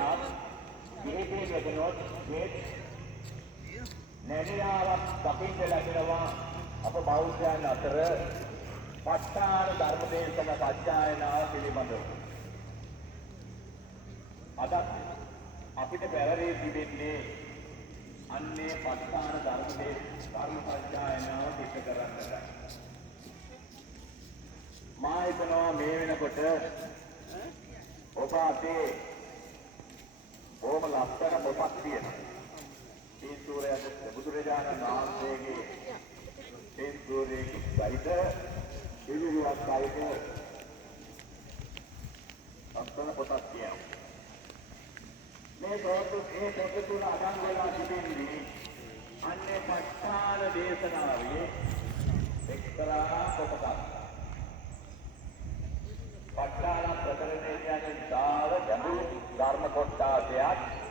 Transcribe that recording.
නම් විහිදී යෙදුනොත් මේ නැණියාවක් දකින්න ලැබෙනවා අප බෞද්ධයන් අතර ප ဋ ාණ ධර්මදේශන සත්‍යයනාව පිළිබඳව. අද අපිට බැලරේ තිබෙන්නේ අන්නේ ප ဋ ාණ ධර්ම සත්‍යයනාව පිට කරන්නට. මා හිතනවා මේ වෙනකොට ඔබ අතේ බොහොම ලස්සන පොතක් තියෙනවා. බුදුරජාණන් වහන්සේගේ සහිත පිළිවිලක් සහිත ලස්සන පොතක් තියෙනවා. මේ පොත තුන අදන් වෙලා තිබෙන්නේ අන්නේ ප ဋ ාණ දේශනාවේ එක්තරා කොටසක්. ප ဋ ාණ ප්‍රකරණය කියන්නේ දාව ගැඹුරු ධර්ම කොටසක්.